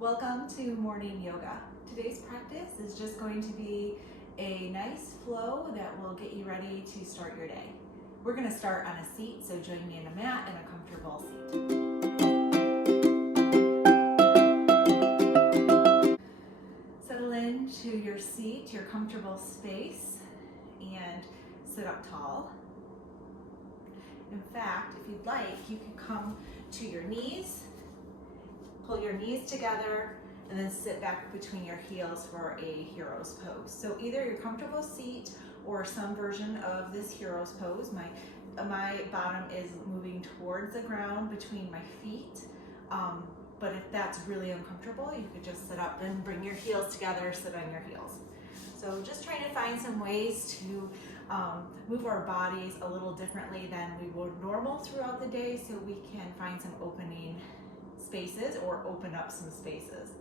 Welcome to morning yoga. Today's practice is just going to be a nice flow that will get you ready to start your day. We're going to start on a seat, so join me in a mat and a comfortable seat. Settle into your seat, your comfortable space, and sit up tall. In fact, if you'd like, you can come to your knees. Pull your knees together and then sit back between your heels for a hero's pose. So either your comfortable seat or some version of this hero's pose. My bottom is moving towards the ground between my feet. But if that's really uncomfortable, you could just sit up and bring your heels together, sit on your heels. So just trying to find some ways to move our bodies a little differently than we would normal throughout the day, so we can find some opening spaces or open up some spaces.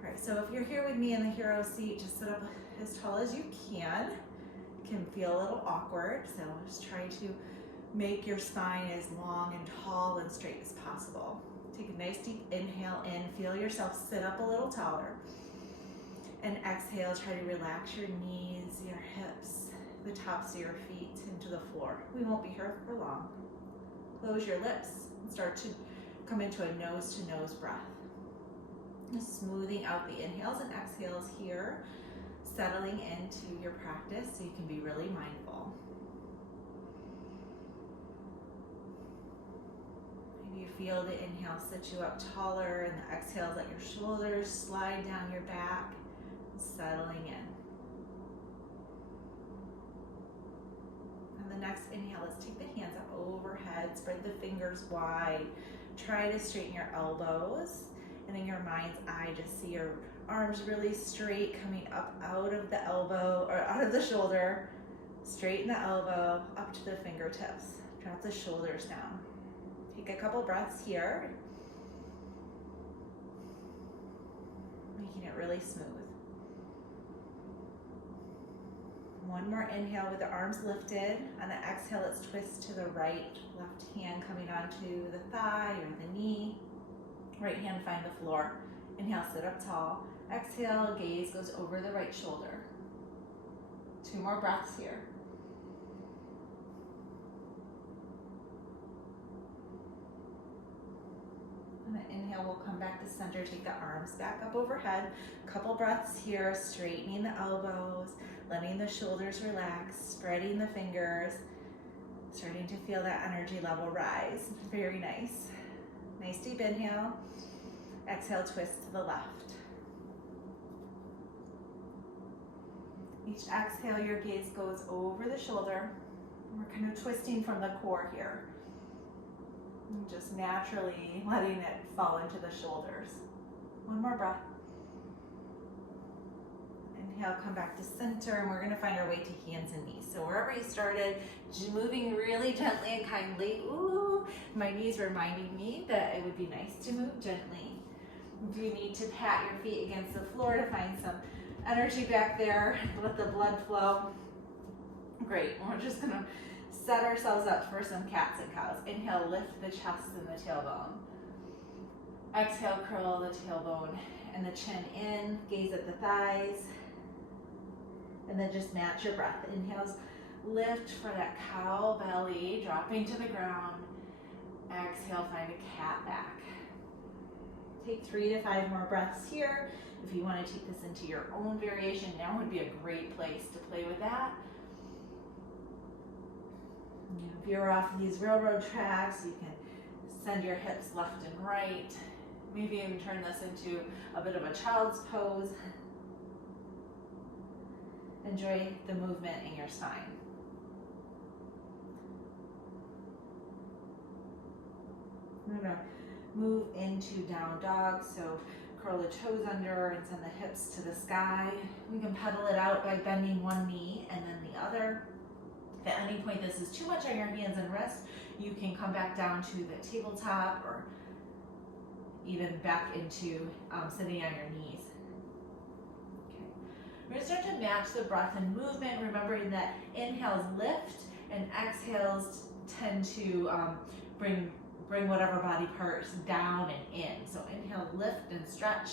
All right, so if you're here with me in the hero seat, just sit up as tall as you can. It can feel a little awkward, so just try to make your spine as long and tall and straight as possible. Take a nice deep inhale in, feel yourself sit up a little taller. And exhale, try to relax your knees, your hips, the tops of your feet into the floor. We won't be here for long. Close your lips and start to come into a nose-to-nose breath. Just smoothing out the inhales and exhales here, settling into your practice so you can be really mindful. Maybe you feel the inhale sit you up taller, and the exhales let your shoulders slide down your back, settling in. And the next inhale, let's take the hands up overhead, spread the fingers wide. Try to straighten your elbows, and in your mind's eye, just see your arms really straight coming up out of the elbow or out of the shoulder. Straighten the elbow up to the fingertips. Drop the shoulders down. Take a couple breaths here, making it really smooth. One more inhale with the arms lifted. On the exhale, let's twist to the right. Left hand coming onto the thigh or the knee. Right hand find the floor. Inhale, sit up tall. Exhale, gaze goes over the right shoulder. 2 more breaths here. And the inhale, we'll come back to center. Take the arms back up overhead. Couple breaths here, straightening the elbows, letting the shoulders relax, spreading the fingers, starting to feel that energy level rise. Very nice. Nice deep inhale. Exhale, twist to the left. Each exhale, your gaze goes over the shoulder. We're kind of twisting from the core here. And just naturally letting it fall into the shoulders. 1 more breath. Inhale, come back to center, and we're gonna find our way to hands and knees. So wherever you started, just moving really gently and kindly. Ooh, my knees reminding me that it would be nice to move gently. Do you need to pat your feet against the floor to find some energy back there, let the blood flow? Great, we're just gonna set ourselves up for some cats and cows. Inhale, lift the chest and the tailbone. Exhale, curl the tailbone and the chin in, gaze at the thighs. And then just match your breath. Inhales, lift for that cow belly, dropping to the ground. Exhale, find a cat back. Take 3 to 5 more breaths here. If you want to take this into your own variation, now would be a great place to play with that. If you're off these railroad tracks, you can send your hips left and right. Maybe even turn this into a bit of a child's pose. Enjoy the movement in your spine. We're gonna move into down dog, so curl the toes under and send the hips to the sky. We can pedal it out by bending one knee and then the other. If at any point this is too much on your hands and wrists, you can come back down to the tabletop or even back into sitting on your knees. We're going to start to match the breath and movement, remembering that inhales lift and exhales tend to bring bring whatever body parts down and in. So inhale, lift and stretch,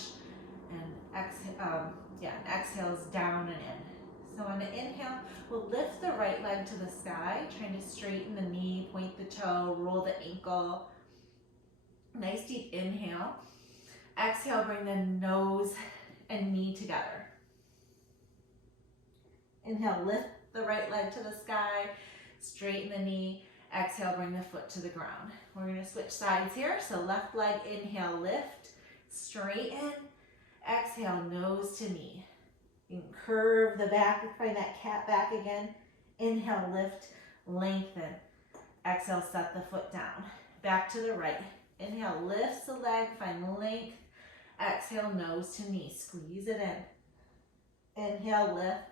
and exhale is down and in. So on the inhale, we'll lift the right leg to the sky, trying to straighten the knee, point the toe, roll the ankle. Nice deep inhale. Exhale, bring the nose and knee together. Inhale, lift the right leg to the sky, straighten the knee. Exhale, bring the foot to the ground. We're going to switch sides here. So left leg, inhale, lift, straighten. Exhale, nose to knee. You can curve the back, find that cat back again. Inhale, lift, lengthen. Exhale, set the foot down. Back to the right. Inhale, lifts the leg, find length. Exhale, nose to knee, squeeze it in. Inhale, lift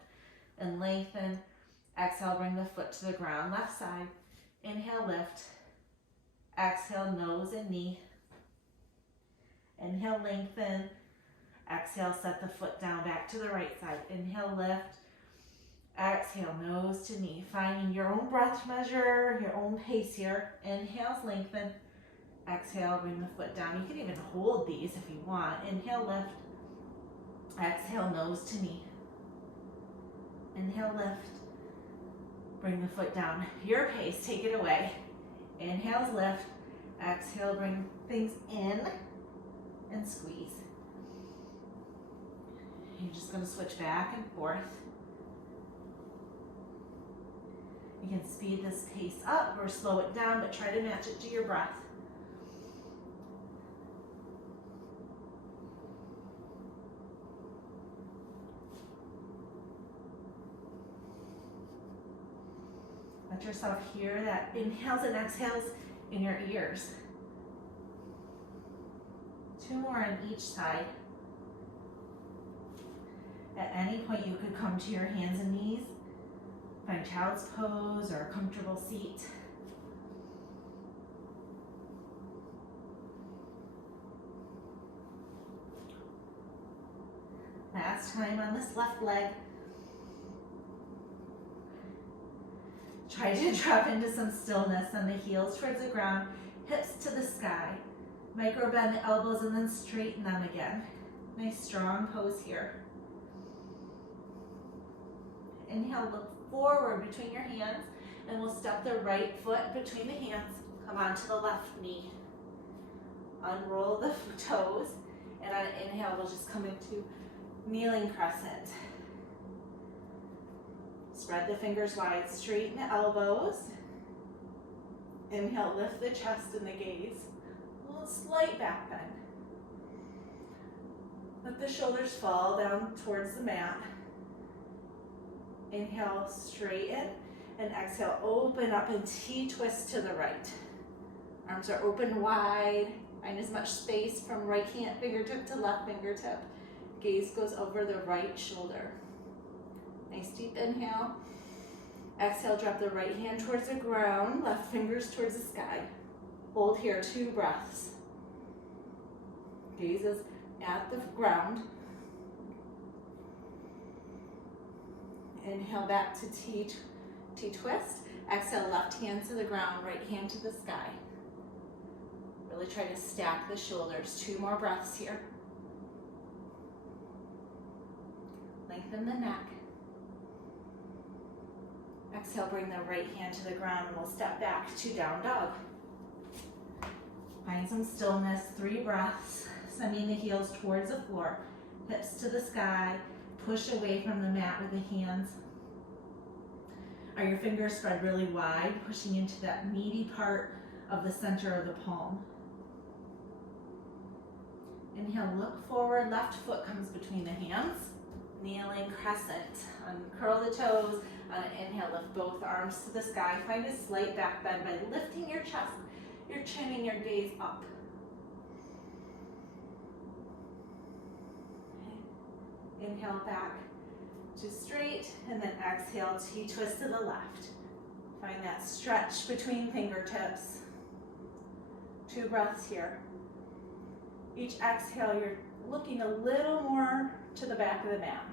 and lengthen. Exhale, bring the foot to the ground, left side. Inhale, lift. Exhale, nose and knee. Inhale, lengthen. Exhale, set the foot down, back to the right side. Inhale, lift. Exhale, nose to knee. Finding your own breath measure, your own pace here. Inhales, lengthen. Exhale, bring the foot down. You can even hold these if you want. Inhale, lift. Exhale, nose to knee. Inhale, lift. Bring the foot down. Your pace, take it away. Inhales, lift. Exhale, bring things in and squeeze. You're just going to switch back and forth. You can speed this pace up or slow it down, but try to match it to your breath. Let yourself hear that inhales and exhales in your ears. 2 more on each side. At any point, you could come to your hands and knees. Find child's pose or a comfortable seat. Last time on this left leg. Try to drop into some stillness on the heels towards the ground, hips to the sky. Micro bend the elbows and then straighten them again. Nice strong pose here. Inhale, look forward between your hands, and we'll step the right foot between the hands. Come onto the left knee. Unroll the toes, and on an inhale, we'll just come into kneeling crescent. Spread the fingers wide, straighten the elbows. Inhale, lift the chest and the gaze. A little slight back bend. Let the shoulders fall down towards the mat. Inhale, straighten, and exhale, open up and T-twist to the right. Arms are open wide. Find as much space from right hand fingertip to left fingertip. Gaze goes over the right shoulder. Nice deep inhale. Exhale, drop the right hand towards the ground, left fingers towards the sky. Hold here, 2 breaths. Gaze is at the ground. Inhale back to T-twist. Exhale, left hand to the ground, right hand to the sky. Really try to stack the shoulders. 2 more breaths here. Lengthen the neck. Exhale, bring the right hand to the ground, and we'll step back to down dog. Find some stillness, 3 breaths, sending the heels towards the floor, hips to the sky, push away from the mat with the hands. Are your fingers spread really wide, pushing into that meaty part of the center of the palm? Inhale, look forward, left foot comes between the hands. Kneeling crescent. Uncurl the toes. On an inhale, lift both arms to the sky. Find a slight back bend by lifting your chest, your chin, and your gaze up. Okay. Inhale back to straight, and then exhale, T-twist to the left. Find that stretch between fingertips. 2 breaths here. Each exhale, you're looking a little more to the back of the mat.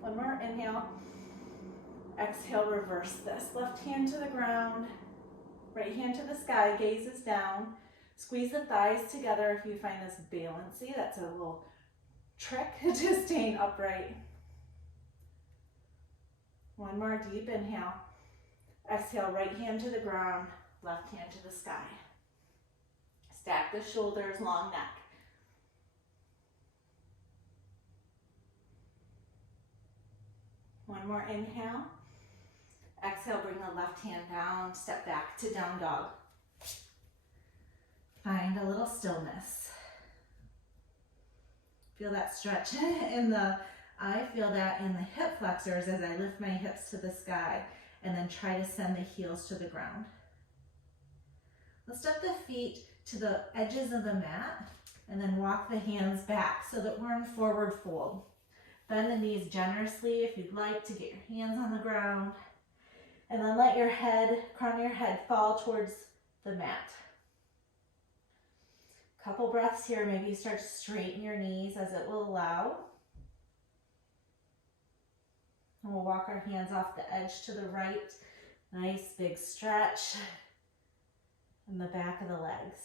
1 more inhale. Exhale, reverse this. Left hand to the ground, right hand to the sky, gaze is down. Squeeze the thighs together if you find this balancy. That's a little trick to staying upright. One more deep inhale. Exhale, right hand to the ground, left hand to the sky. Stack the shoulders, long neck. One more inhale. Exhale, bring the left hand down, step back to down dog. Find a little stillness. Feel that stretch I feel that in the hip flexors as I lift my hips to the sky and then try to send the heels to the ground. Let's step the feet to the edges of the mat and then walk the hands back so that we're in forward fold. Bend the knees generously if you'd like to get your hands on the ground. And then let your head, crown of your head, fall towards the mat. Couple breaths here. Maybe you start to straighten your knees as it will allow. And we'll walk our hands off the edge to the right. Nice big stretch in the back of the legs.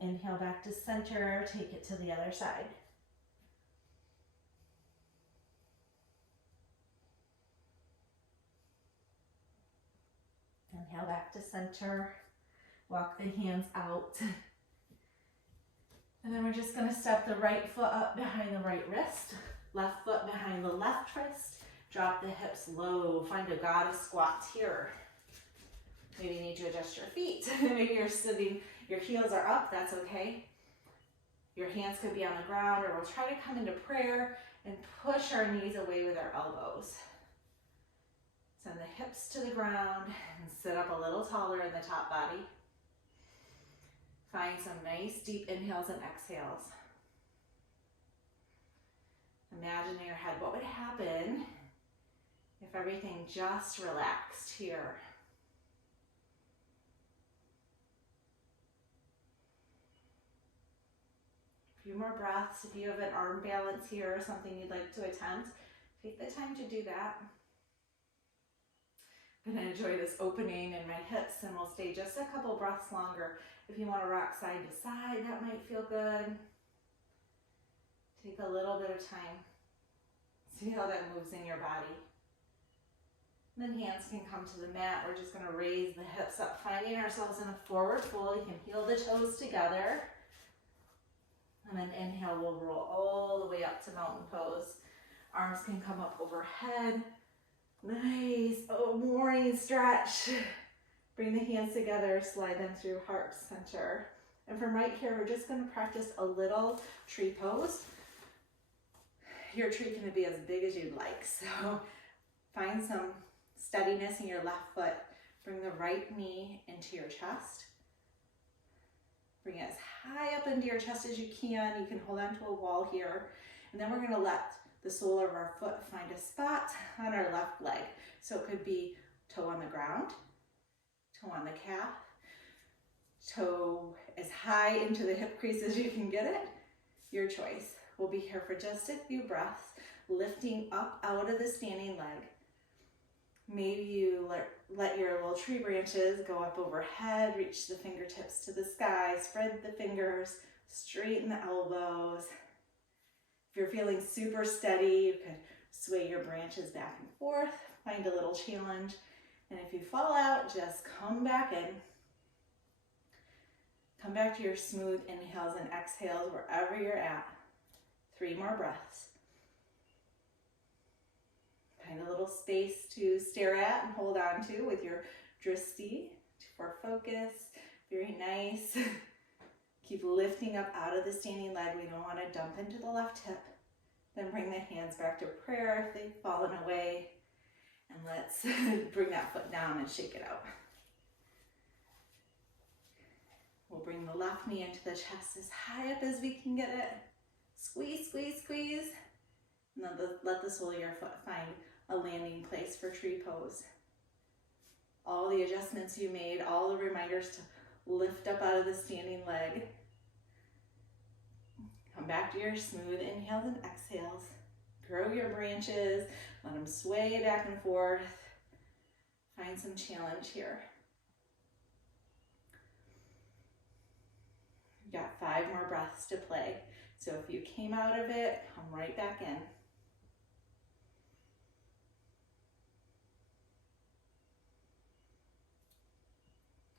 Inhale back to center. Take it to the other side. Inhale back to center. Walk the hands out. And then we're just going to step the right foot up behind the right wrist. Left foot behind the left wrist. Drop the hips low. Find a goddess squat here. Maybe you need to adjust your feet. Maybe you're sitting, your heels are up. That's okay. Your hands could be on the ground, or we'll try to come into prayer and push our knees away with our elbows. Send the hips to the ground and sit up a little taller in the top body. Find some nice deep inhales and exhales. Imagine in your head what would happen if everything just relaxed here. A few more breaths. If you have an arm balance here or something you'd like to attempt, take the time to do that. I'm going to enjoy this opening in my hips, and we'll stay just a couple breaths longer. If you want to rock side to side, that might feel good. Take a little bit of time. See how that moves in your body. And then hands can come to the mat. We're just going to raise the hips up, finding ourselves in a forward fold. You can heel the toes together. And then inhale, we'll roll all the way up to mountain pose. Arms can come up overhead. Nice, morning stretch. Bring the hands together, slide them through heart center. And from right here, we're just gonna practice a little tree pose. Your tree can be as big as you'd like. So find some steadiness in your left foot. Bring the right knee into your chest. Bring it as high up into your chest as you can. You can hold on to a wall here. And then we're gonna let the sole of our foot find a spot on our left leg. So it could be toe on the ground, toe on the calf, toe as high into the hip crease as you can get it. Your choice. We'll be here for just a few breaths, lifting up out of the standing leg. Maybe you let your little tree branches go up overhead, reach the fingertips to the sky, spread the fingers, straighten the elbows. If you're feeling super steady, you could sway your branches back and forth, find a little challenge. And if you fall out, just come back in. Come back to your smooth inhales and exhales wherever you're at. 3 more breaths. Find a little space to stare at and hold on to with your drishti for focus. Very nice. Keep lifting up out of the standing leg. We don't want to dump into the left hip. Then bring the hands back to prayer if they've fallen away. And let's bring that foot down and shake it out. We'll bring the left knee into the chest as high up as we can get it. Squeeze, squeeze, squeeze. And then let the sole of your foot find a landing place for tree pose. All the adjustments you made, all the reminders to lift up out of the standing leg. Come back to your smooth inhales and exhales. Grow your branches. Let them sway back and forth. Find some challenge here. got 5 more breaths to play. So if you came out of it, come right back in.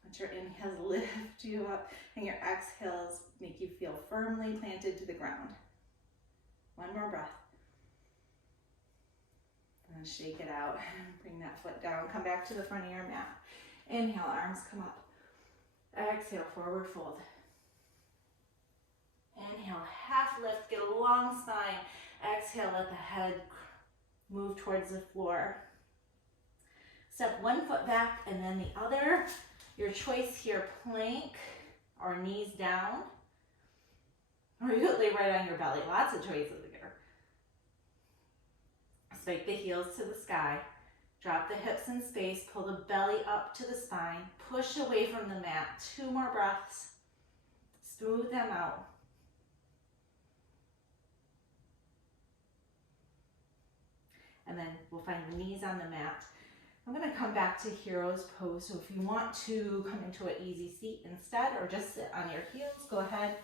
Let your inhales lift you up and your exhales make you feel firmly planted to the ground. 1 more breath. And shake it out. Bring that foot down. Come back to the front of your mat. Inhale, arms come up. Exhale, forward fold. Inhale, half lift, get a long spine. Exhale, let the head move towards the floor. Step 1 foot back and then the other. Your choice here, plank or knees down. Or you could lay right on your belly. Lots of choices here. Spike the heels to the sky. Drop the hips in space. Pull the belly up to the spine. Push away from the mat. 2 more breaths. Smooth them out. And then we'll find the knees on the mat. I'm going to come back to hero's pose. So if you want to come into an easy seat instead or just sit on your heels, go ahead.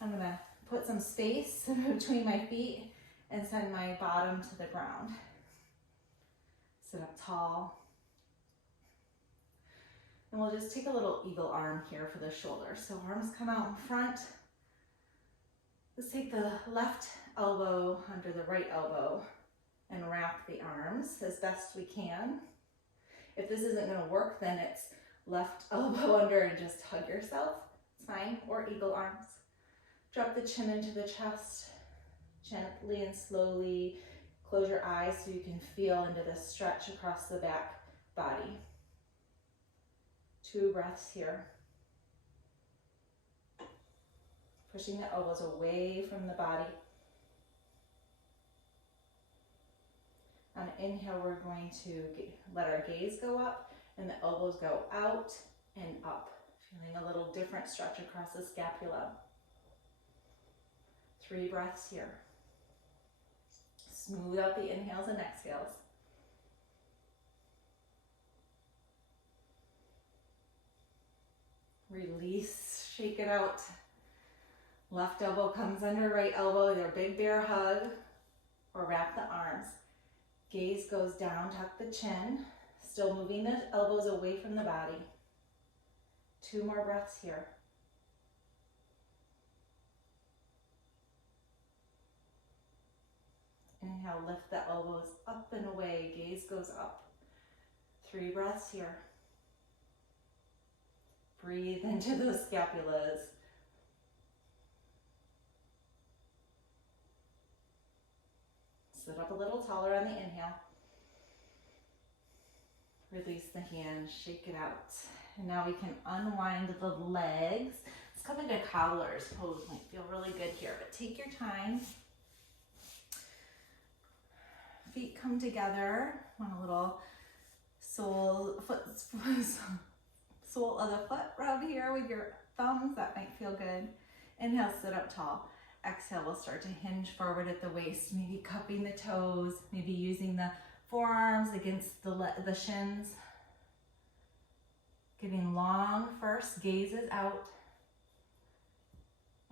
I'm going to put some space between my feet and send my bottom to the ground. Sit up tall. And we'll just take a little eagle arm here for the shoulders. So arms come out in front. Let's take the left elbow under the right elbow and wrap the arms as best we can. If this isn't going to work, then it's left elbow under and just hug yourself. It's fine. Or eagle arms. Drop the chin into the chest. Gently and slowly close your eyes so you can feel into the stretch across the back body. 2 breaths here. Pushing the elbows away from the body. On inhale, we're going to let our gaze go up and the elbows go out and up. Feeling a little different stretch across the scapula. 3 breaths here. Smooth out the inhales and exhales. Release, shake it out. Left elbow comes under right elbow, either big bear hug or wrap the arms. Gaze goes down, tuck the chin, still moving the elbows away from the body. 2 more breaths here. Inhale, lift the elbows up and away, gaze goes up. 3 breaths here. Breathe into those scapulas. Sit up a little taller on the inhale. Release the hands, shake it out. And now we can unwind the legs. Let's come into cobbler's pose. Might feel really good here, but take your time. Feet come together. Want a little sole of the foot rub here with your thumbs. That might feel good. Inhale, sit up tall. Exhale, we'll start to hinge forward at the waist, maybe cupping the toes, maybe using the forearms against the shins. Getting long first, gazes out.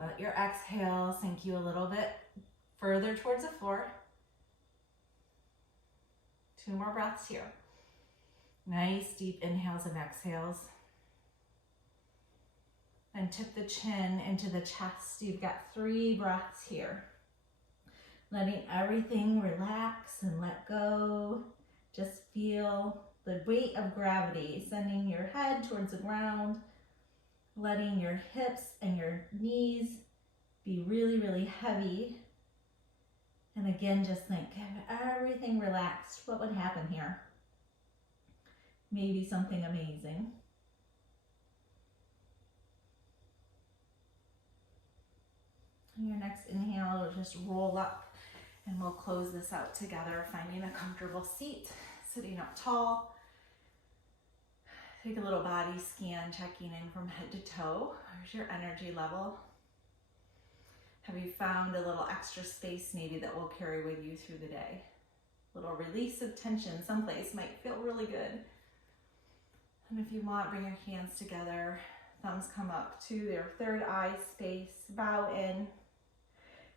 Let your exhale sink you a little bit further towards the floor. 2 more breaths here. Nice deep inhales and exhales. And tip the chin into the chest. You've got 3 breaths here. Letting everything relax and let go. Just feel the weight of gravity sending your head towards the ground. Letting your hips and your knees be really, really heavy. And again, just think, if everything relaxed, what would happen here? Maybe something amazing. On your next inhale, it'll just roll up and we'll close this out together, finding a comfortable seat, sitting up tall. Take a little body scan, checking in from head to toe. Where's your energy level? Have you found a little extra space maybe that will carry with you through the day? A little release of tension someplace might feel really good. And if you want, bring your hands together, thumbs come up to your third eye space, bow in.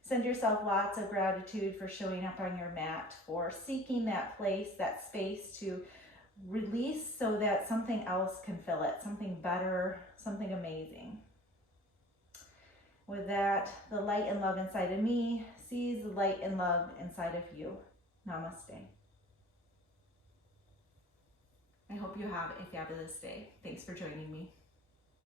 Send yourself lots of gratitude for showing up on your mat, for seeking that place, that space to release so that something else can fill it, something better, something amazing. With that, the light and love inside of me sees the light and love inside of you. Namaste. I hope you have a fabulous day. Thanks for joining me.